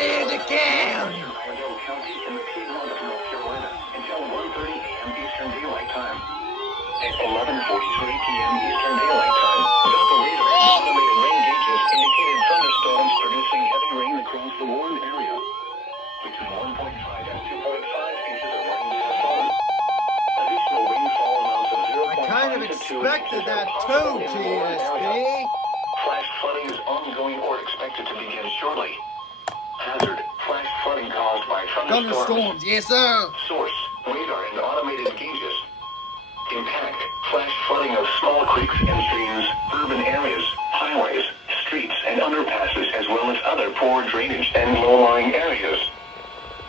Alexander County. County in the Piedmont of North Carolina until 1:30 a.m. Eastern Daylight Time. At 11:43 p.m. Eastern Daylight Time, Doppler radar and automated rain gauges indicated thunderstorms producing heavy rain across the warned area. Between 1.5 and 2.5 inches of rain have fallen. Additional rainfall amounts of 0.5 I kind of to 2 expected inches that are too, possible in the warned area. GSP. Flash flooding is ongoing or expected to begin shortly. Hazard, flash flooding caused by Thunderstorms, yes sir. Source, radar and automated gauges. Impact, flash flooding of small creeks and streams, urban areas, highways, streets and underpasses, as well as other poor drainage and low-lying areas.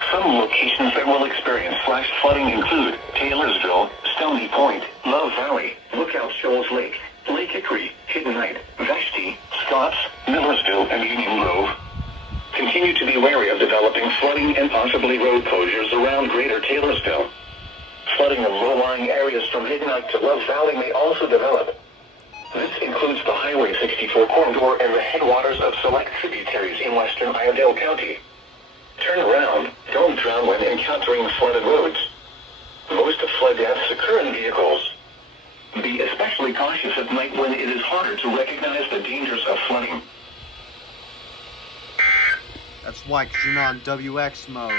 Some locations that will experience flash flooding include Taylorsville, Stony Point, Love Valley, Lookout Shoals Lake, Lake Hickory, Hidden Height, Vashti, Scotts, Millersville, and Union Grove. Continue to be wary of developing flooding and possibly road closures around Greater Taylorsville. Flooding of low-lying areas from Hidden Height to Love Valley may also develop. This includes the Highway 64 corridor and the headwaters of select tributaries in western Iredell County. Turn around, don't drown when encountering flooded roads. Most flood deaths occur in vehicles. Be especially cautious at night when it is harder to recognize the dangers of flooding. That's why, because you're not in WX mode.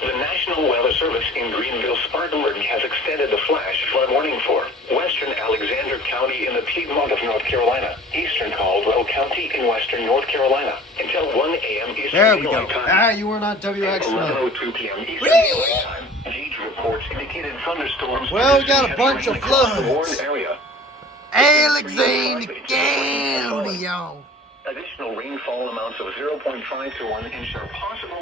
The National Weather Service in Greenville-Spartanburg has extended the flash flood warning for western Alexander County in the Piedmont of North Carolina, eastern Caldwell County in western North Carolina, until 1 a.m. Eastern There we go. Daylight Time. Ah, you were not WX mode. 11:02 p.m. Eastern Daylight Time. Gauge reports indicated thunderstorms. Well, we got a producing bunch heavy of rain across the floods. warned area. Alexander County, y'all. Additional rainfall amounts of 0.5 to 1 inch are possible.